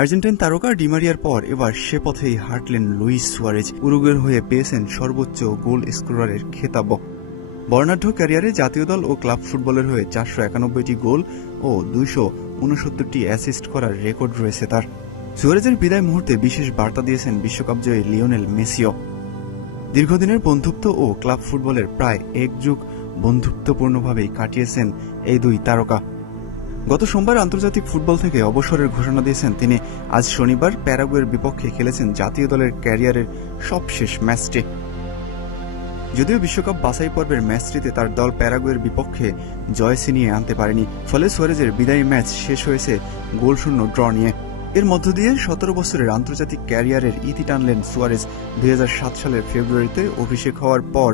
Argentine তারকা ডিমারিয়ার পর এবার সে পথেই হাঁটলেন লুইস সুয়ারেজ। উরুগুয়ের হয়ে পেয়েছেন সর্বোচ্চ গোল স্কোরারের খেতাব। বর্ণাঢ্য ক্যারিয়ারে জাতীয় দল ও ক্লাব ফুটবলের হয়ে 491টি গোল ও 269টি অ্যাসিস্ট করার রেকর্ড রয়েছে তার। সুয়ারেজের বিদায় মুহূর্তে বিশেষ বার্তা দিয়েছেন বিশ্বকাপ জয়ী লিওনেল মেসিও। দীর্ঘদিনের বন্ধুত্ব ও ক্লাব ফুটবলের প্রায় এক যুগ বন্ধুত্বপূর্ণভাবেই কাটিয়েছেন এই দুই তারকা। গত সোমবার আন্তর্জাতিক ফুটবল থেকে অবসরের ঘোষণা দিয়েছেন তিনি। আজ শনিবার প্যারাগুয়ের বিপক্ষে খেলেছেন জাতীয় দলের ক্যারিয়ারের সবশেষ ম্যাচটি। যদিও বিশ্বকাপ বাছাই পর্বের ম্যাচটিতে তার দল প্যারাগুয়ের বিপক্ষে জয় ছিনিয়ে আনতে পারেনি, ফলে সুয়ারেজের বিদায়ী ম্যাচ শেষ হয়েছে গোলশূন্য ড্র নিয়ে। এর মধ্য দিয়ে 17 বছরের আন্তর্জাতিক ক্যারিয়ারের ইতি টানলেন সুয়ারেজ। 2007 সালের ফেব্রুয়ারিতে অভিষেক হওয়ার পর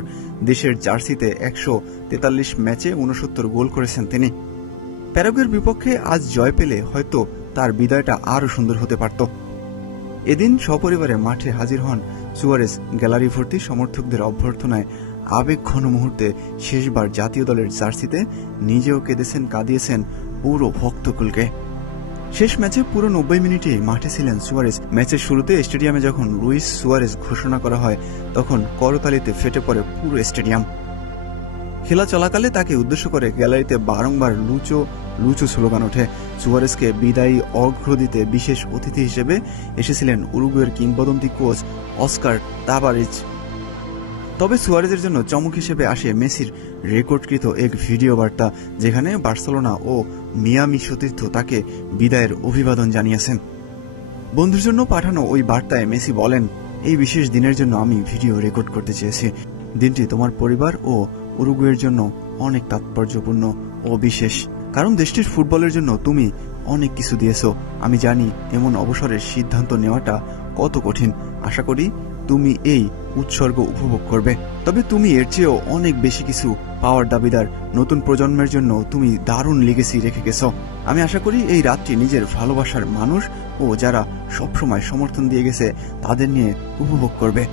দেশের জার্সিতে 143 ম্যাচে 69 গোল করেছেন তিনি। প্যারাগুয়ের বিপক্ষে আজ জয় পেলে হয়তো তার বিদায়টা আরও সুন্দর হতে পারত। এদিন সপরিবারে মাঠে হাজির হন সুয়ারেজ। গ্যালারি ভর্তি সমর্থকদের অভ্যর্থনায় আবেগঘন মুহূর্তে শেষবার জাতীয় দলের জার্সিতে নিজেও কেঁদেছেন, কাঁদিয়েছেন পুরো ভক্তকুলকে। শেষ ম্যাচে পুরো 90 মিনিটে মাঠে ছিলেন সুয়ারেজ। ম্যাচের শুরুতে স্টেডিয়ামে যখন লুইস সুয়ারেজ ঘোষণা করা হয়, তখন করতালিতে ফেটে পড়ে পুরো স্টেডিয়াম। খেলা চলাকালে তাকে উদ্দেশ্য করে গ্যালারিতে বারংবার লুচো লুচো স্লোগান ওঠে। সুয়ারেজকে বিদায়ী অর্ঘ্য দিতে বিশেষ অতিথি হিসেবে এসেছিলেন উরুগুয়ের কিংবদন্তি কোচ অস্কার তাবারেজ। তবে সুয়ারেজের জন্য চমক হিসেবে আসে মেসির রেকর্ডকৃত এক ভিডিও বার্তা, যেখানে বার্সেলোনা ও মিয়ামি সতীর্থ তাকে বিদায়ের অভিবাদন জানিয়েছেন। বন্ধুর জন্য পাঠানো ওই বার্তায় মেসি বলেন, এই বিশেষ দিনের জন্য আমি ভিডিও রেকর্ড করতে চেয়েছি। দিনটি তোমার পরিবার ও উরুগুয়ের জন্য অনেক তাৎপর্যপূর্ণ ও বিশেষ, কারণ দেশটির ফুটবলের জন্য তুমি অনেক কিছু দিয়েছো। আমি জানি এমন অবসরের সিদ্ধান্ত নেওয়াটা কত কঠিন। আশা করি তুমি এই উৎসর্গ উপভোগ করবে। তবে তুমি এর চেয়েও অনেক বেশি কিছু পাওয়ার দাবিদার। নতুন প্রজন্মের জন্য তুমি দারুণ লেগেসি রেখে গেছো। আমি আশা করি এই রাতটি নিজের ভালোবাসার মানুষ ও যারা সবসময় সমর্থন দিয়ে গেছে তাদের নিয়ে উপভোগ করবে।